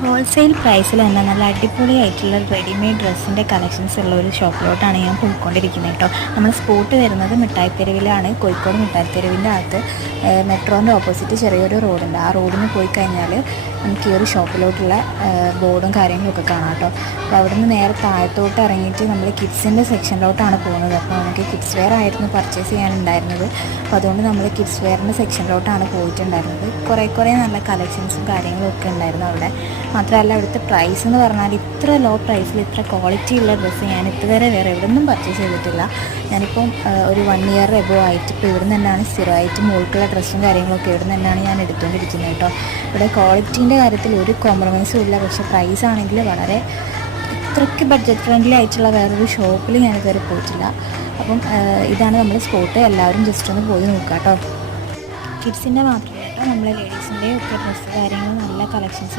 Wholesale പ്രൈസിൽ തന്നെ നല്ല അടിപൊളിയായിട്ടുള്ള റെഡിമെയ്ഡ് ഡ്രസ്സിൻ്റെ കളക്ഷൻസ് ഉള്ള ഒരു ഷോപ്പിലോട്ടാണ് ഞാൻ പോയിക്കൊണ്ടിരിക്കുന്നത് കേട്ടോ. നമ്മൾ സ്പോട്ട് വരുന്നത് മിഠായിത്തെരുവിലാണ്. കോഴിക്കോട് മിഠായിത്തെരുവിൻ്റെ അകത്ത് മെട്രോൻ്റെ ഓപ്പോസിറ്റ് ചെറിയൊരു റോഡുണ്ട്. ആ റോഡിന് പോയി കഴിഞ്ഞാൽ നമുക്ക് ഈ ഒരു ഷോപ്പിലോട്ടുള്ള ബോർഡും കാര്യങ്ങളൊക്കെ കാണാം കേട്ടോ. അപ്പോൾ അവിടെ നിന്ന് നേരെ താഴത്തോട്ട് ഇറങ്ങിയിട്ട് നമ്മൾ കിഡ്സിൻ്റെ സെക്ഷനിലോട്ടാണ് പോകുന്നത്. അപ്പോൾ നമുക്ക് കിഡ്സ് വെയർ ആയിരുന്നു പർച്ചേസ് ചെയ്യാനുണ്ടായിരുന്നത്. അപ്പോൾ അതുകൊണ്ട് നമ്മൾ കിഡ്സ് വെയറിൻ്റെ സെക്ഷനിലോട്ടാണ് പോയിട്ടുണ്ടായിരുന്നത്. കുറേ നല്ല കളക്ഷൻസും കാര്യങ്ങളും ഒക്കെ ഉണ്ടായിരുന്നു അവിടെ. മാത്രമല്ല അവിടുത്തെ പ്രൈസ് എന്ന് പറഞ്ഞാൽ ഇത്ര ലോ പ്രൈസിൽ ഇത്ര ക്വാളിറ്റി ഉള്ള ഡ്രസ്സ് ഞാൻ ഇതുവരെ വേറെ എവിടെ നിന്നും പർച്ചേസ് ചെയ്തിട്ടില്ല. ഞാനിപ്പം ഒരു 1 ഇയർ എബോ ആയിട്ട് ഇപ്പോൾ ഇവിടെ നിന്ന് തന്നെയാണ് സ്ഥിരമായിട്ട് മുകൾക്കുള്ള ഡ്രസ്സും കാര്യങ്ങളൊക്കെ ഇവിടെ നിന്ന് തന്നെയാണ് ഞാൻ എടുത്തുകൊണ്ടിരിക്കുന്നത് കേട്ടോ. ഇവിടെ ക്വാളിറ്റീൻ്റെ കാര്യത്തിൽ ഒരു കോംപ്രമൈസും ഇല്ല. പക്ഷേ പ്രൈസ് ആണെങ്കിൽ വളരെ ഇത്രയ്ക്ക് ബഡ്ജറ്റ് ഫ്രണ്ട്ലി ആയിട്ടുള്ള വേറൊരു ഷോപ്പിൽ ഞാനിതുവരെ പോയിട്ടില്ല. അപ്പം ഇതാണ് നമ്മുടെ സ്പോട്ട്. എല്ലാവരും ജസ്റ്റ് ഒന്ന് പോയി നോക്കാം കേട്ടോ. കിഡ്സിൻ്റെ മാത്രമല്ല കേട്ടോ, നമ്മളെ ലേഡീസിൻ്റെ ഒക്കെ ഡ്രസ്സ് കാര്യങ്ങൾ നല്ല കളക്ഷൻസ്